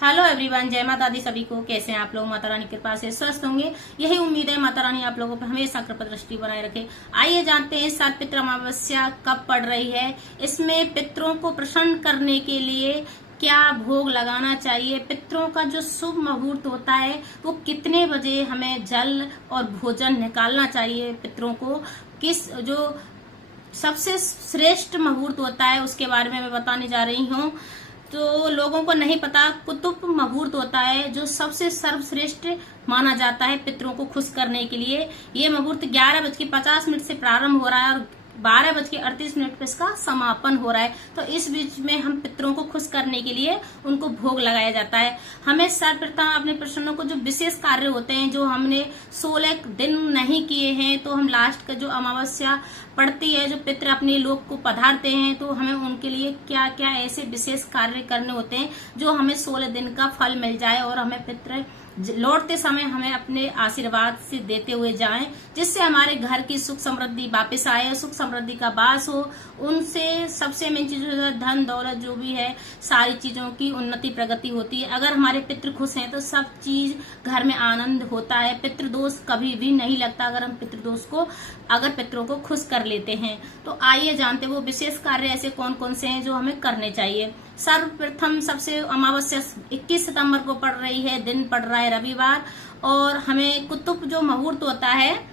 Hello everyone, जय माता दी सभी को। कैसे हैं आप लोग? माता रानी की कृपा से स्वस्थ होंगे, यही उम्मीद है। माता रानी आप लोगों पर हमेशा कृपा दृष्टि बनाए रखे। आइए जानते हैं सात पितृ अमावस्या कब पड़ रही है, इसमें पितरों को प्रसन्न करने के लिए क्या भोग लगाना चाहिए, पितरों का जो शुभ मुहूर्त होता है वो कितने बजे हमें जल और भोजन निकालना चाहिए, पितरों को किस जो सबसे श्रेष्ठ मुहूर्त होता है उसके बारे में मैं बताने जा रही हूँ। तो लोगों को नहीं पता, कुतुब मुहूर्त होता है जो सबसे सर्वश्रेष्ठ माना जाता है पितरों को खुश करने के लिए। ये मुहूर्त 11:50 से प्रारंभ हो रहा है और 12:38 पे इसका समापन हो रहा है। तो इस बीच में हम पितरों को खुश करने के लिए उनको भोग लगाया जाता है। हमें सर्वप्रथम अपने प्रश्नों को जो विशेष कार्य होते हैं जो हमने 16 दिन नहीं किए हैं, तो हम लास्ट का जो अमावस्या पड़ती है, जो पितर अपने लोक को पधारते हैं, तो हमें उनके लिए क्या क्या ऐसे विशेष कार्य करने होते हैं जो हमें 16 दिन का फल मिल जाए और हमें पितर लौटते समय हमें अपने आशीर्वाद से देते हुए जाएं, जिससे हमारे घर की सुख समृद्धि वापस आए, सुख समृद्धि का वास हो। उनसे सबसे मेन चीज धन दौलत जो भी है, सारी चीजों की उन्नति प्रगति होती है। अगर हमारे पितृ खुश हैं तो सब चीज घर में आनंद होता है। पितृदोष कभी भी नहीं लगता अगर हम पितृदोष को पितरों को खुश कर लेते हैं। तो आइए जानते वो विशेष कार्य ऐसे कौन कौन से हैं जो हमें करने चाहिए। सर्वप्रथम सबसे अमावस्या 21 सितंबर को पड़ रही है, दिन पड़ रहा है रविवार, और हमें कुतुब जो मुहूर्त होता है,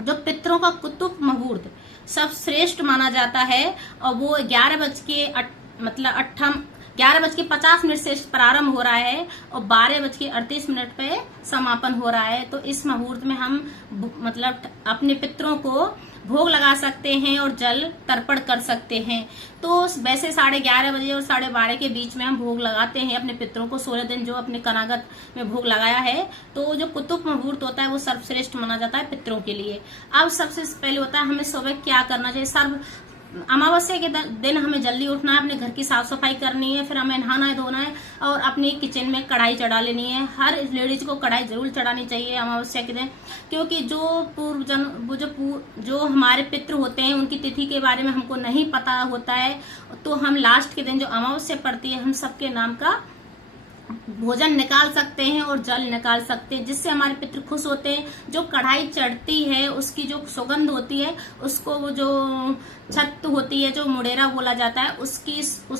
जो पितरों का कुतुब मुहूर्त सब श्रेष्ठ माना जाता है, और वो 11:50 से प्रारंभ हो रहा है और 12:38 पे समापन हो रहा है। तो इस मुहूर्त में हम अपने पितरों को भोग लगा सकते हैं और जल तर्पण कर सकते हैं। तो वैसे 11:30 बजे और 12:30 के बीच में हम भोग लगाते हैं अपने पितरों को। 16 दिन जो अपने कनागत में भोग लगाया है, तो जो कुतुब मुहूर्त होता है वो सर्वश्रेष्ठ माना जाता है पितरों के लिए। अब सबसे पहले होता है हमें सुबह क्या करना चाहिए। अमावस्या के दिन हमें जल्दी उठना है, अपने घर की साफ सफाई करनी है, फिर हमें नहाना है, धोना है और अपने किचन में कढ़ाई चढ़ा लेनी है। हर लेडीज को कढ़ाई जरूर चढ़ानी चाहिए अमावस्या के दिन, क्योंकि जो हमारे पितृ होते हैं उनकी तिथि के बारे में हमको नहीं पता होता है, तो हम लास्ट के दिन जो अमावस्या पड़ती है हम सबके नाम का भोजन निकाल सकते हैं और जल निकाल सकते हैं, जिससे हमारे पितृ खुश होते हैं। जो कढ़ाई चढ़ती है उसकी जो सुगंध होती है, उसको वो जो छत होती है, जो मुडेरा बोला जाता है, उस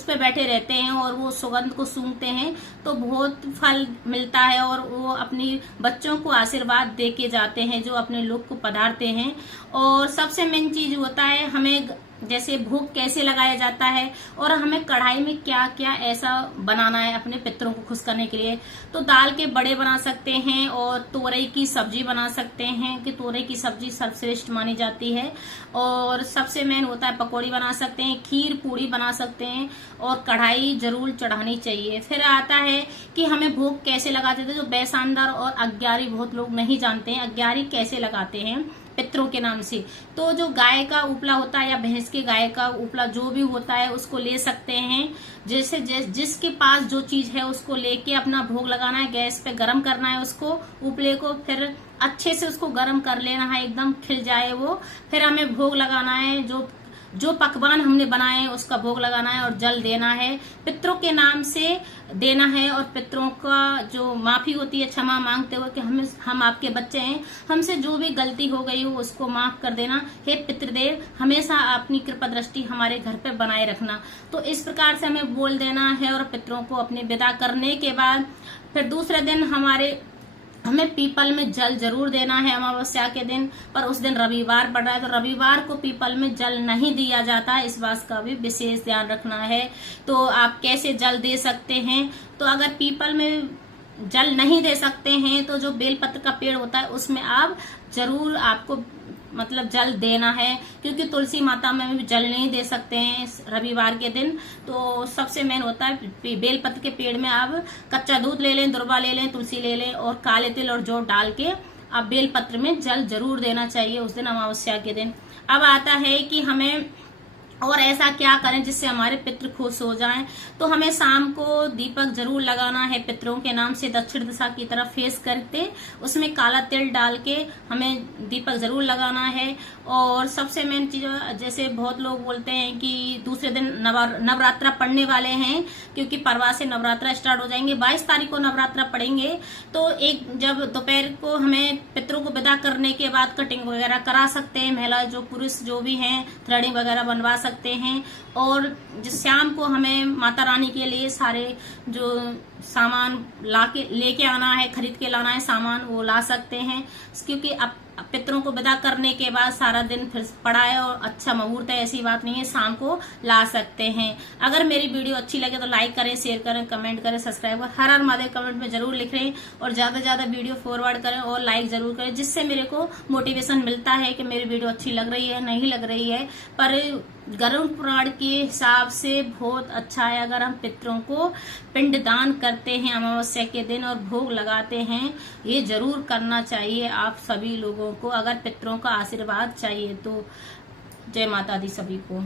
पे बैठे रहते हैं और वो सुगंध को सूंघते हैं, तो बहुत फल मिलता है और वो अपनी बच्चों को आशीर्वाद दे के जाते हैं जो अपने लोग को पधारते हैं। और सबसे मेन चीज होता है हमें जैसे भोग कैसे लगाया जाता है और हमें कढ़ाई में क्या क्या ऐसा बनाना है अपने पितरों को खुश करने के लिए। तो दाल के बड़े बना सकते हैं और तोरई की सब्जी बना सकते हैं, कि तोरई की सब्जी सर्वश्रेष्ठ मानी जाती है। और सबसे मेन होता है पकौड़ी बना सकते हैं, खीर पूड़ी बना सकते हैं, और कढ़ाई जरूर चढ़ानी चाहिए। फिर आता है कि हमें भोग कैसे लगाते थे। जो बैसांदर और अग्यारी बहुत लोग नहीं जानते हैं, अग्यारी कैसे लगाते हैं पितरों के नाम से। तो जो गाय का उपला होता है या भैंस के गाय का उपला जो भी होता है उसको ले सकते हैं। जैसे जिसके पास जो चीज है उसको लेके अपना भोग लगाना है, गैस पे गरम करना है उसको उपले को, फिर अच्छे से उसको गरम कर लेना है, एकदम खिल जाए वो। फिर हमें भोग लगाना है, जो पकवान हमने बनाए हैं उसका भोग लगाना है और जल देना है, पितरों के नाम से देना है। और पितरों का जो माफी होती है, क्षमा मांगते हुए कि हम आपके बच्चे हैं, हमसे जो भी गलती हो गई हो उसको माफ कर देना। हे पितृदेव, हमेशा अपनी कृपा दृष्टि हमारे घर पे बनाए रखना। तो इस प्रकार से हमें बोल देना है और पितरों को अपने विदा करने के बाद फिर दूसरे दिन हमें पीपल में जल जरूर देना है अमावस्या के दिन। पर उस दिन रविवार पड़ रहा है, तो रविवार को पीपल में जल नहीं दिया जाता है, इस बात का भी विशेष ध्यान रखना है। तो आप कैसे जल दे सकते हैं, तो अगर पीपल में जल नहीं दे सकते हैं तो जो बेलपत्र का पेड़ होता है उसमें आप जरूर आपको जल देना है, क्योंकि तुलसी माता में भी जल नहीं दे सकते हैं रविवार के दिन। तो सबसे मेन होता है बेलपत्र के पेड़ में आप कच्चा दूध ले लें, दुर्वा ले लें, तुलसी ले लें और काले तिल और जौ डाल के आप बेलपत्र में जल जरूर देना चाहिए उस दिन अमावस्या के दिन। अब आता है कि हमें और ऐसा क्या करें जिससे हमारे पितृ खुश हो जाएं। तो हमें शाम को दीपक जरूर लगाना है पितरों के नाम से, दक्षिण दिशा की तरफ फेस करते, उसमें काला तिल डाल के हमें दीपक जरूर लगाना है। और सबसे मेन चीज, जैसे बहुत लोग बोलते हैं कि दूसरे दिन नवरात्रा पड़ने वाले हैं, क्योंकि परवा से नवरात्रा स्टार्ट हो जाएंगे, 22 तारीख को नवरात्रा पड़ेंगे। तो एक जब दोपहर को हमें पितरों को विदा करने के बाद कटिंग वगैरह करा सकते हैं, महिला जो पुरुष जो भी हैं थ्रेडिंग वगैरह बनवा सकते हैं। और जिस शाम को हमें माता रानी के लिए सारे जो सामान लेके आना है, खरीद के लाना है सामान, वो ला सकते हैं, क्योंकि अब पितरों को विदा करने के बाद सारा दिन फिर पड़ा है और अच्छा मुहूर्त है, ऐसी बात नहीं है, शाम को ला सकते हैं। अगर मेरी वीडियो अच्छी लगे तो लाइक करें, शेयर करें, कमेंट करें, सब्सक्राइब करें, हर महादेव कमेंट में जरूर लिखें और ज्यादा से ज्यादा वीडियो फॉरवर्ड करें और लाइक जरूर करें, जिससे मेरे को मोटिवेशन मिलता है कि मेरी वीडियो अच्छी लग रही है, नहीं लग रही है। पर गरुड़ पुराण के हिसाब से बहुत अच्छा है अगर हम पितरों को पिंडदान करते हैं अमावस्या के दिन और भोग लगाते हैं। ये जरूर करना चाहिए आप सभी लोगों को, अगर पितरों का आशीर्वाद चाहिए तो। जय माता दी सभी को।